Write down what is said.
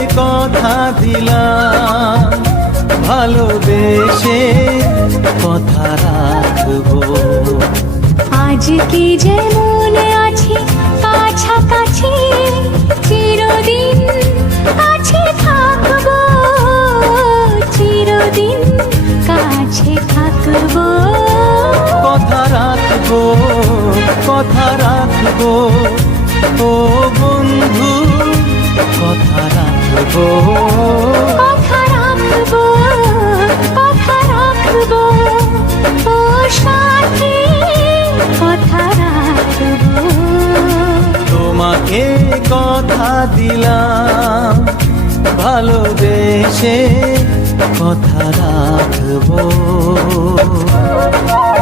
কথা দিলাম, ভালোবেসে কথা রাখবো। আজকে যেমন আছি কাছাকাছি, চিরদিন কাছে থাকবো, চিরদিন কাছে থাকবো। কথা রাখবো, কথা রাখবো, ও বন্ধু কথা রাখবো। কথা রাখবো, কথা রাখবো, ও সাথী কথা রাখবো। তোমাকে কথা দিলাম, ভালোবেসে কথা রাখবো।